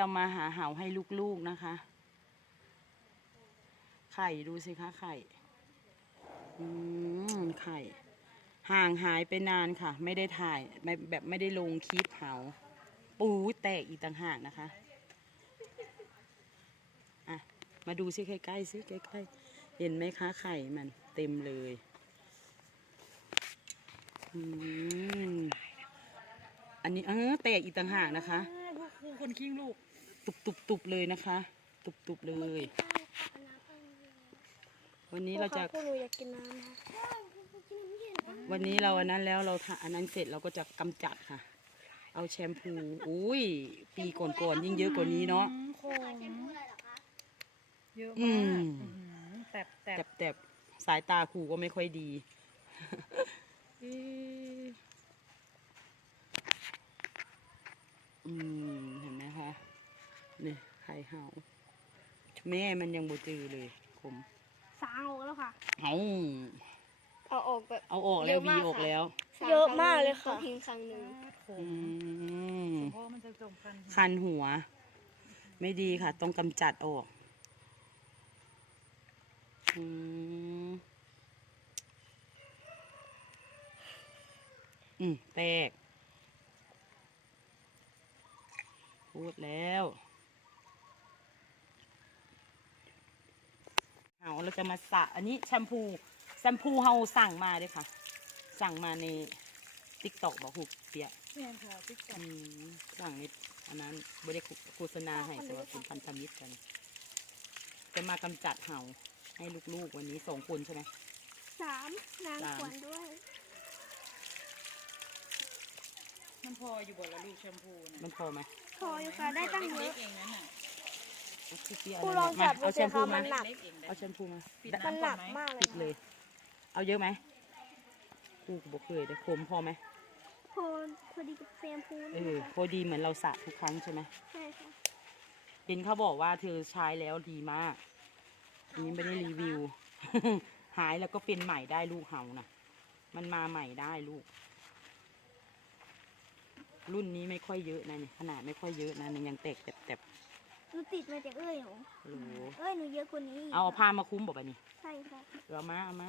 เรามาหาเห่าให้ลูกๆนะคะ ไข่ดูสิคะไข่ อืมไข่ ห่างหายไปนานค่ะ ไม่ได้ถ่ายไม่แบบไม่ได้ลงคลิปเห่าปูแตกอีกต่างหากนะคะ อะ มาดูสิใกล้ๆสิใกล้ๆ เห็นไหมคะไข่มันเต็มเลย อืมอันนี้เออแตกอีกต่างหากนะคะลูคนคิงลูก ตุบตุบตุบเลยนะคะ ตุบตุบเลย วันนี้เราจะพวกหนูอยากกินน้ำนะวันนี้เราอันนั้นแล้วเราทาอันนั้นเสร็จเราก็จะกำจัดค่ะ เอาแชมพูอุ้ยปีก่อนๆยิ่งเยอะกว่านี้เนาะคงเยอะอืมากมอื้อหือแต่แต่แต่แต่สายตาครูก็ไม่ค่อยดีเอ๊ะอืมเห็นไหมคะ นี่ไข่เห่าแม่มันยังบ่จือเลยผมสางออกแล้วค่ะ เอาเอาออกแบบ เอาออกแล้วเยอะวีมากออกค่ะ แล้วเยอะมากเลยค่ะ ทิ้งครั้งหนึ่งขอืมมเพราะมันจะจมกันคันหัว ไม่ดีค่ะ ต้องกำจัดออกอืมอืมแตกพูดแล้ว เอาเราจะมาสระอันนี้แชมพูแชมพูเฮาสั่งมาด้วยค่ะ สั่งมาในติ๊กตอกบอกหุบเปียเนี่ยค่ะติ๊กต็อกอืมสั่งในอันนั้นบริโฆษณาให้แต่ว่าเป็นพันธมิตรกัน จะมากำจัดเห่าให้ลูกๆวันนี้สองคนใช่ไหม สามนางสามขวัญด้วย มันพออยู่บนละลูกแชมพูนะมันพอไหมพออยู่ค่ะได้ตั้งเยเล็อะกๆเองนั่นน่ะเอาขี้เกียจ ครูอะไรลองมาจับดูเอาแชสิมพูคะมัมานหนักเล็กๆเองได้เอาแชมพูมาปิดมันหนักำก่อไมากเลยปิดเลยเอาเยอะไหมกูก็บอกเคยได้คมพอไหมพอพอดีกับแซมพูเออพอดีเหมือนเราสระทุกครั้งใช่ไหมใช่ค่ะเห็นเขาบอกว่าเธอใช้แล้วดีมากอันนี้ไม่ได้รีวิว หายแล้วก็เป็นใหม่ได้ลูกเห่านะมันมาใหม่ได้ลูก รุ่นนี้ไม่ค่อยเยอะนะเนี่ยขนาดไม่ค่อยเยอะนะมันยังแตกแตบ หนูติดมาจากเอ้ยหนูๆโอ้โหเอ้ยหนูเยอะกว่านี้กเอาผ้ามาคุ้มบอกไปนี่ใช่ค่ะเอามาเอามา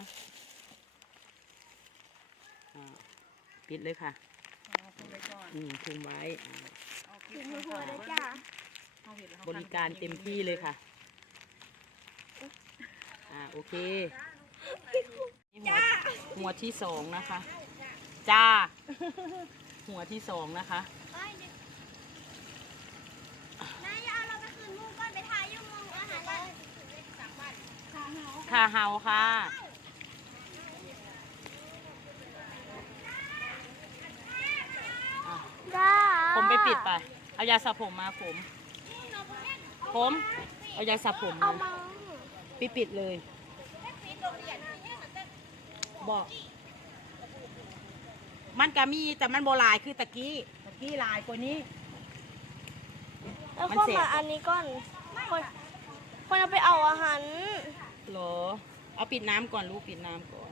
อ่าปิดเลยค่ะเอาคุมไว้ก่อนอืมคุมไว้อ่าเอาคลิถึปงมือมาหัวถ่ายแล้วจ้าเอาเห็นแล้วบริการเต็มที่เลยค่ะอ่าโอเคนี่หัวหัวที่สองนะคะ จ้า หัวที่สองนะคะ นายจะเอาเราไปคืนมุงก่อนไปถ่ายยุ่งมุงอาหารเลย ค่ะเฮาค่ะอะจ้าผมไปปิดไปเอายาสระผมมาผม ผมเอายาสระผมเอามามาปิดปิดเลย บอก มันก็มีแต่มันโบหลายคือตะกี้ตะกี้หลายกว่านี้ แล้วมันก็เสียมาอันนี้ก่อนคนคนเอาไปเอาอาหารเหรอ เอาปิดน้ำก่อนลูกปิดน้ำก่อน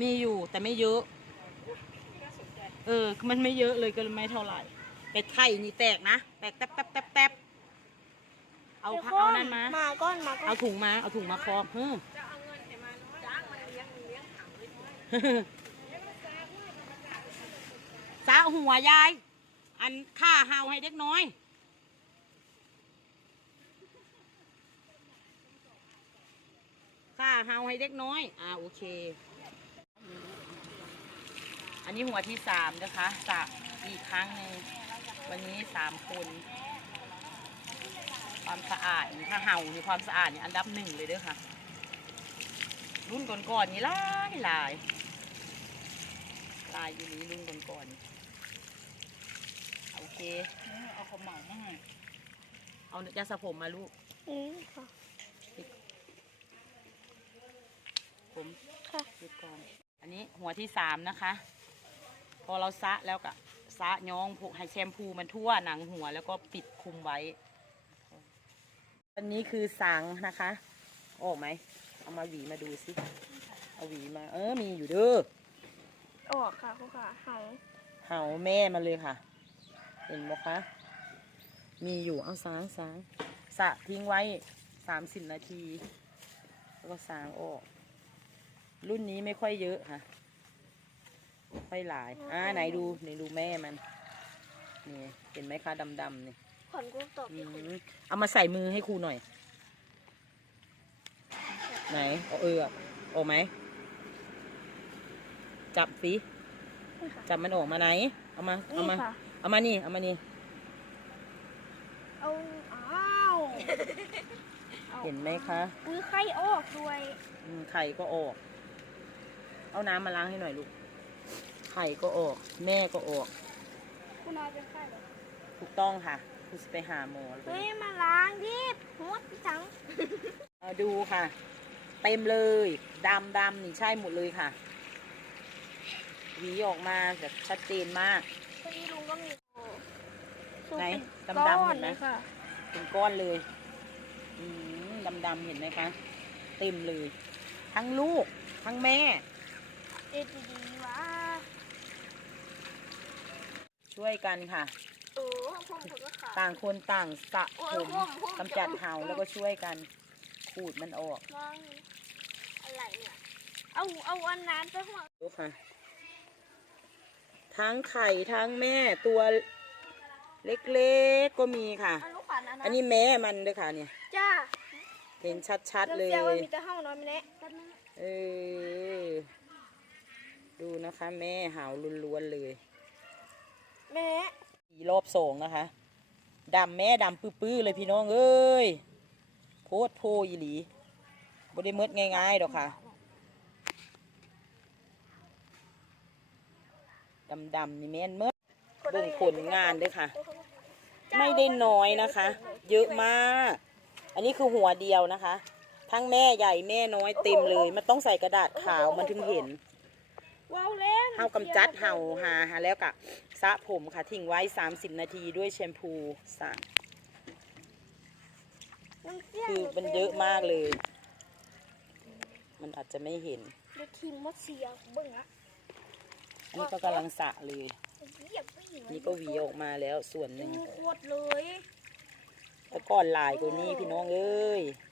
มีอยู่แต่ไม่เยอะ เออ มันไม่เยอะเลยก็เลยไม่เท่าไหร่ เป็ดไข่นี่แตกนะ แตกแตบแตบแตบแตบเอาดี๋ยวผ้าก่เอานั้นมา มาก้อนมาก้อเอานถุงมา เอาถุงมาครอบเฮ้อสาหัวยาย อันค่าเฮาให้เด็กน้อย ค่า เฮาให้เด็กน้อย อ่าโอเค อันนี้หัวที่สามนะคะสระอีกครั้งหนึ่งวันนี้สามคน ความสะอาดนี่ถ้าเห่านี่ความสะอาดนี่อันดับหนึ่งเลยเด้อค่ะ รุ่นก่อนๆนี่หลายหลายลายอยู่นี้รุ่นก่อนๆโอเค เอาขมเหมามาให้เอายาสระผมมาลูกอืมค่ะ ผมค่ะปิดก่อนอันนี้หัวที่สามนะคะ พอเราซะแล้วก็ซะย้องผูกให้แชมพูมันทั่วหนังหัวแล้วก็ปิดคุมไว้ อันนี้คือสังนะคะ ออกไหม เอามาหวีมาดูสิ เอาหวีมา เออมีอยู่เด้อ ออกค่ะคุณค่ะหางเห่าแม่มาเลยค่ะ เห็นไหมคะ มีอยู่เอาสางสางสระทิ้งไว้สามสิบนาที แล้วก็สางออก รุ่นนี้ไม่ค่อยเยอะค่ะไม่ค่อยหลาย อ่าไหนดูไหนดูแม่มัน นี่เห็นไหมคะดำๆนี่ขอนกูตกอืมเอามาใส่มือให้ครูหน่อย ไหนเอาเออออกไหม จับสิจับมันออกมาไหน เอามาเอานี่มาค่ะ เอามานี่เอามานี่ เอาอ้าวเห็นไหมคะ คือไข่ออกด้วยอืมไข่ก็ออก เอาน้ำมาล้างให้หน่อยลูก ไข่ก็ออก แม่ก็ออก คุณนายเป็นไข่เหรอถูกต้องค่ะ คุณจะไปหาหมอเลเฮ้ยยมาล้างดิหัวพี่จังเอาดูค่ะ เต็มเลยดำดำนี่ใช่หมดเลยค่ะ หวีออกมาแบบชัดเจนมาก พอดีลุงก็มีโอ้สูบไหนเป็นดำๆก้อเห็นไหมลยค่ะเป็นก้อนเลย อืมดำดำๆเห็นไหมคะ เต็มเลย ทั้งลูก ทั้งแม่ เอ็ดดีๆวะช่วยกันค่ะเออผมผมก็ขาด ต่างคนต่างสระโอ้ผยมผมผม กำจัดเห่าแล้วก็ช่วยกันขูดมันออกมองอะไรเนี่ย เอาเอาอันนั้นไปหัวดูค่ะ ทั้งไข่ทั้งแม่ตัวเล็กๆก็มีค่ะ เอาลูกขวัญอันนั้นอันนี้แม่มันด้วยค่ะเนี่ย จ้าเห็นชัดๆเลเดี๋ยวว่ามียแต่ห้องนอนไม่แน่แป๊บนึงเออ ดูนะคะ แม่หาวล้วนๆเลยแม่อีรอบสองนะคะดำแม่ดำปื้อๆเลยพี่น้องเอ้ยโพดโพอีหลีบ่ได้หมืดง่ายๆดอกค่ะดำๆนี่แม่นเมื่อเบิ่งผลงานเด้วยค่ะ ไม่ได้น้อยนะคะ เยอะมาก อันนี้คือหัวเดียวนะคะ ทั้งแม่ใหญ่แม่น้อยเต็มเลย มันต้องใส่กระดาษขาวมันถึงเห็น ว้าวเล่นเห่ากำจัดเห่าหาหาแล้วกะสระผมค่ะทิ้งไว้ 30 นาทีด้วยแชมพูสระน้ำเสี้ยงคือมันเยอะมากเลย มันอาจจะไม่เห็นเดี๋ยวทีมมดเสียเบิ่งอะอันนี้ก็กำลังสระเลยเหยียบไม่อยู่นี่ก็หวีออกมาแล้วส่วนหนึ่งโคตรเลยแต่ก่อนหลายกว่านี้พี่น้องเอ้ยโ